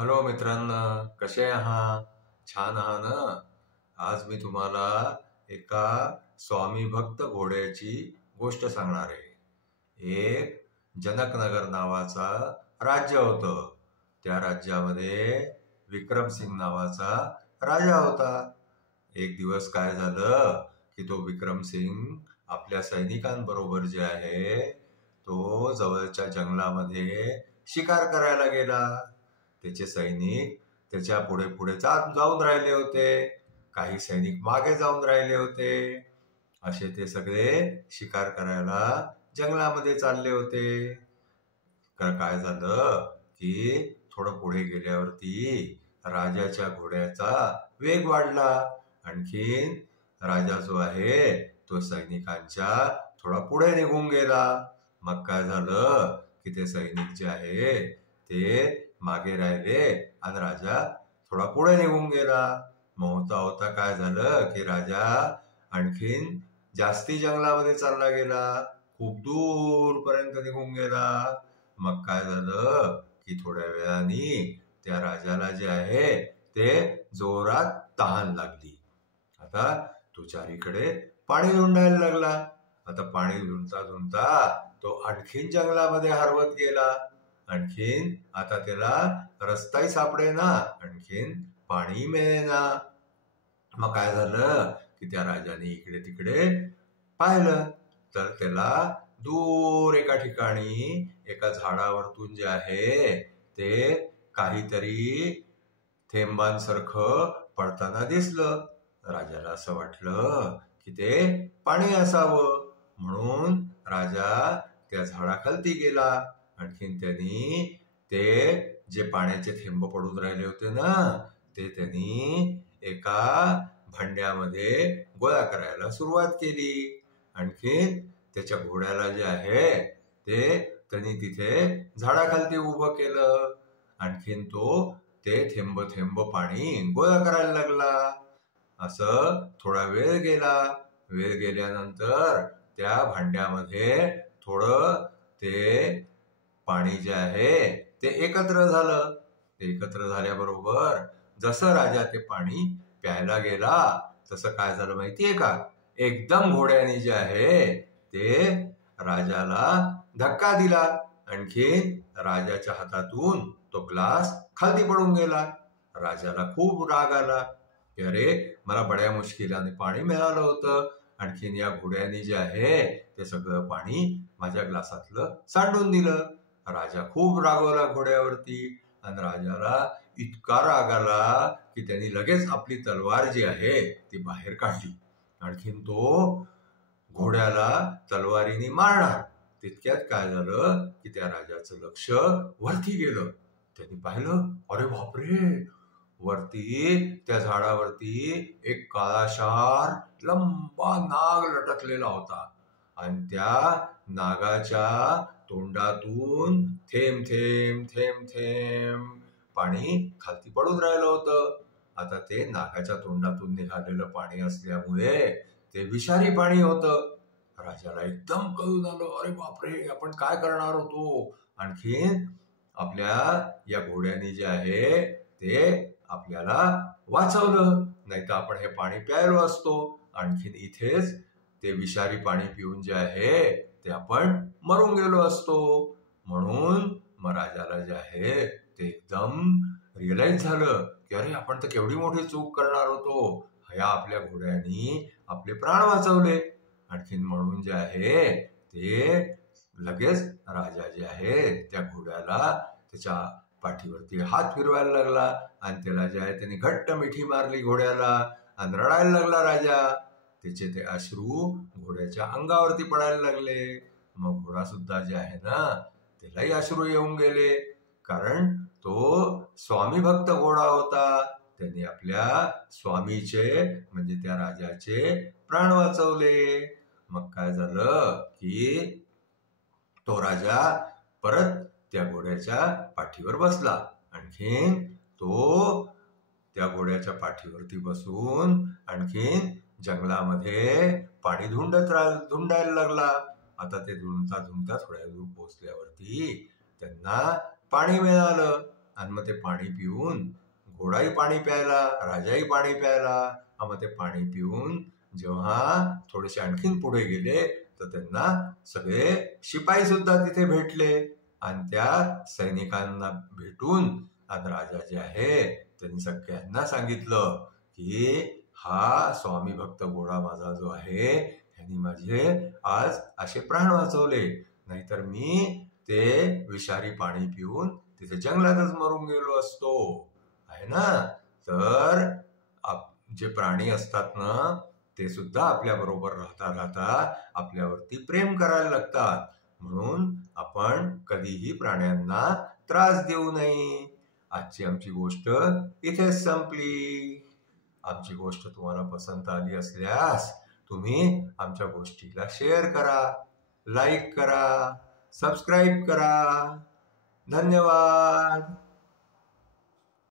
Hello मित्रांनो, कसे आहात? छान आहात ना? आज मी तुम्हाला एका स्वामी भक्त घोड्याची गोष्ट सांगणार आहे. एक जनकनगर नावाचा राज्य होतं. त्या राज्यामध्ये विक्रमसिंग नावाचा राजा होता. एक दिवस काय झालं की तो विक्रमसिंग आपल्या सैनिकांबरोबर जे आहे तो जवळच्या जंगलामध्ये शिकार करायला गेला. त्याचे सैनिक त्याच्या पुढे पुढे जाऊन राहिले होते. काही सैनिक मागे जाऊन राहिले होते. असे ते सगळे शिकार करायला जंगलामध्ये चालले होते. काय झालं की थोडं पुढे गेल्यावरती राजाच्या घोड्याचा वेग वाढला. आणखीन राजा जो आहे तो सैनिकांच्या थोडा पुढे निघून गेला. मग काय झालं की ते सैनिक जे आहे ते मागे राहिले आणि राजा थोडा पुढे निघून गेला. मग होता होता काय झालं की राजा आणखीन जास्ती जंगलामध्ये चालला गेला. खूप दूर पर्यंत निघून गेला. मग काय झालं की थोड्या वेळाने त्या राजाला जे आहे ते जोरात तहान लागली. आता तो चारीकडे पाणी धुंडायला लागला. आता पाणी धुंडता धुंडता तो आणखीन जंगलामध्ये हरवत गेला. आणखीन आता त्याला रस्ताही सापडेना, आणखीन पाणी मिळेना. मग काय झालं की त्या राजाने इकडे तिकडे पाहिलं तर त्याला दूर एका ठिकाणी एका झाडावरतून जे आहे ते काहीतरी थेंबांसारखं पडताना दिसलं. राजाला असं वाटलं की ते पाणी असावं. म्हणून राजा त्या झाडाखालती गेला. आणखीन त्यांनी ते जे पाण्याचे थेंब पडून राहिले होते ना ते त्यांनी एका भांड्यामध्ये गोळा करायला सुरुवात केली. आणखीन त्याच्या घोड्याला जे आहे ते त्यांनी तिथे झाडाखालती उभं केलं. आणखीन तो ते थेंब थेंब पाणी गोळा करायला लागला. असं थोडा वेळ गेला. वेळ गेल्यानंतर त्या भांड्यामध्ये थोडं ते पाणी जे आहे ते एकत्र झालं. ते एकत्र झाल्याबरोबर जसं राजा ते पाणी प्यायला गेला तसं काय झालं माहितीये का, एकदम घोड्याने जे आहे ते राजाला धक्का दिला. आणखीन राजाच्या हातातून तो ग्लास खाली पडून गेला. राजाला खूप राग आला की अरे, मला बड्या मुश्किलाने पाणी मिळालं होतं, आणखीन या घोड्याने जे आहे ते सगळं पाणी माझ्या ग्लासातलं सांडून दिलं. राजा खूप रागवला घोड्यावरती आणि राजाला इतका राग आला की त्यांनी लगेच आपली तलवार जी आहे ती बाहेर काढली. आणखीन तो घोड्याला तलवारीने मारणार. तितक्यात काय झालं की त्या राजाचं लक्ष वरती गेलं. त्यांनी पाहिलं, अरे बापरे, वरती त्या झाडावरती एक काळाशार लंबा नाग लटकलेला होता. आणि त्या नागाच्या तोंडातून थेंब थेंब थेंब थेंब पाणी खालती पडून राहिलं होतं. आता ते नागाच्या तोंडातून निघालेलं पाणी असल्यामुळे ते विषारी पाणी होतं. राजाला एकदम कळून आलं, अरे बापरे, आपण काय करणार होतो. आणखीन आपल्या या घोड्याने जे आहे ते आपल्याला वाचवलं, नाही तर आपण हे पाणी प्यायलो असतो. आणखीन इथेच ते विषारी पाणी पिऊन जे आहे ते आपण मरून गेलो असतो. म्हणून मग राजाला जे आहे ते एकदम रिअलाइज झालं की अरे, आपण तर केवढी मोठी चूक करणार होतो. ह्या आपल्या घोड्यानी आपले प्राण वाचवले. आणखीन म्हणून जे आहे ते लगेच राजा जे आहे त्या घोड्याला त्याच्या पाठीवरती हात फिरवायला लागला आणि त्याला जे आहे त्यांनी घट्ट मिठी मारली घोड्याला आणि रडायला लागला राजा. त्याचे ते अश्रू घोड्याच्या अंगावरती पडायला लागले. मग घोडा सुद्धा जे आहे ना त्यालाही अश्रू येऊन गेले, कारण तो स्वामी भक्त घोडा होता. त्यांनी आपल्या स्वामीचे म्हणजे त्या राजाचे प्राण वाचवले. मग काय झालं की तो राजा परत त्या घोड्याच्या पाठीवर बसला. आणखीन तो त्या घोड्याच्या पाठीवरती बसून आणखीन जंगलामध्ये पाणी धुंडायला लागला. आता ते धुंडता धुंडता थोड्या दूर पोहोचल्यावरती त्यांना पाणी मिळालं. आणि मग ते पाणी पिऊन घोडाही पाणी प्यायला, राजाही पाणी प्यायला. मग ते पाणी पिऊन जेव्हा थोडेसे आणखीन पुढे गेले तर त्यांना सगळे शिपाई सुद्धा तिथे भेटले आणि त्या सैनिकांना भेटून आता राजा जे आहे त्यांनी सगळ्यांना सांगितलं की हा स्वामी भक्त घोडा माझा जो आहे ह्यांनी माझे आज असे प्राण वाचवले, नाहीतर मी ते विषारी पाणी पिऊन तिथे जंगलातच मरून गेलो असतो, आहे ना. तर जे प्राणी असतात ना ते सुद्धा आपल्या बरोबर राहता राहता आपल्यावरती प्रेम करायला लागतात, म्हणून आपण कधीही प्राण्यांना त्रास देऊ नये. आजची आमची गोष्ट इथेच संपली. आमची गोष्ट तुम्हाला पसंत आली असल्यास तुम्ही आमच्या गोष्टीला शेअर करा, लाईक करा, सबस्क्राईब करा. धन्यवाद.